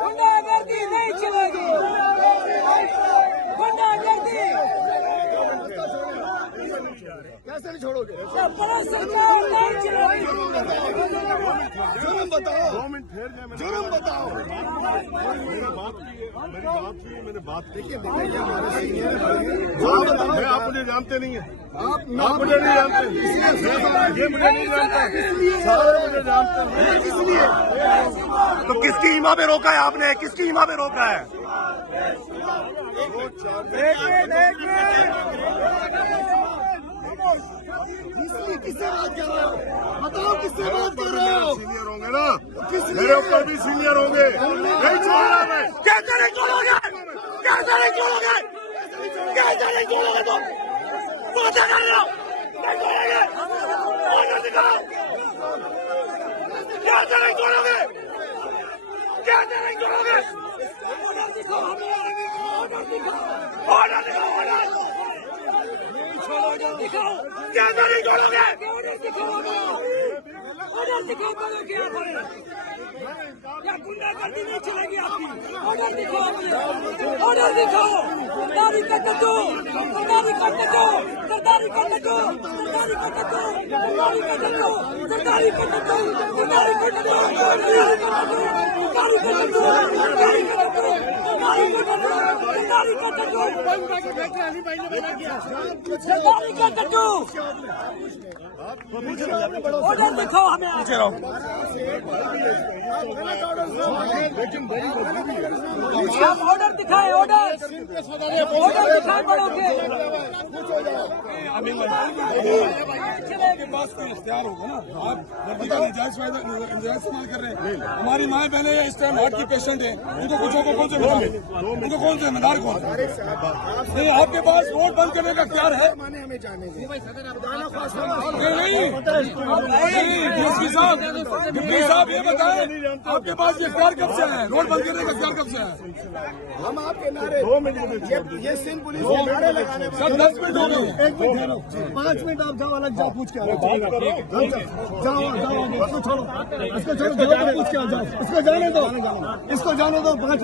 गुंडागर्दी नहीं चलेगी, गुंडागर्दी कैसे नहीं छोड़ोगे? सरकार नहीं चलेगी। जुर्म बताओ, 2 मिनट ठहर जाए। जुर्म बताओ। मेरी बात की मैंने बात देखिए हमारे सीनियर मैं आप मुझे जानते नहीं है, आप मुझे नहीं जानते, ये मुझे नहीं जानता, सारे मुझे जानते हैं। इसलिए तो किसकी ईमा पे रोका है आपने? किसकी ईमा पे रोका है? इसलिए किससे बात कर रहे हो? बताओ किससे बात कर रहे हो? सीनियर होंगे ना, मेरे ऊपर भी सीनियर होंगे, नहीं छोड़ रहा मैं। कैसे नहीं छोड़ोगे? कैसे नहीं छोड़ोगे? कैसे नहीं छोड़ोगे? तुम बातें कर रहे हो, नहीं छोड़ोगे? ऑर्डर दिखाओ। कैसे नहीं छोड़ोगे? कैसे नहीं छोड़ोगे? ऑर्डर दिखाओ, ऑर्डर दिखाओ, ऑर्डर दिखाओ, ऑर्डर दिखाओ। कैसे नहीं छोड़ोगे? ऑर्डर दिखाओ, क्या करें? या गुंडागर्दी नहीं चलेगी आपकी। ऑर्डर दिखाओ, ऑर्डर दिखाओ। सरदारी का टट्टू, सरदारी का टट्टू, सरदारी का टट्टू, सरदारी का टट्टू, सरदारी का टट्टू, सरदारी का टट्टू, सरदारी का टट्टू, सरदारी का टट्टू, सरदारी का टट्टू, सरदारी का टट्टू, सरदारी का टट्टू, सरदारी का टट्टू, सरदारी का टट्टू। ऑर्डर दिखाओ हमें। आप ऑर्डर दिखाए, ऑर्डर दिखाए बड़ों के। आपके पास कोई इख्तियार होगा ना, आप वर्दी का नजायज इस्तेमाल कर रहे हैं। हमारी माए बहने इस टाइम हार्ट की पेशेंट है, उनको कौन से उनको कौन से जिम्मेदार कौन? नहीं, आपके पास रोड बंद करने का इख्तियार है? नहीं, डीएसपी साहब ये बताएं, आपके पास ये इख्तियार कब से है? रोड बंद करने का इख्तियार कब से है? हम आपके नारे, ये सिंध पुलिस के नारे लगाने सर 10 मिनट हो गए। 1 मिनट ठहरो, 5 मिनट आप जाओ, अलग जाओ, पूछ के आओ। जाओ, इसको छोड़ो, इसको छोड़ो, पूछ के आ जाओ। इसको जाने दो, इसको जाने दो।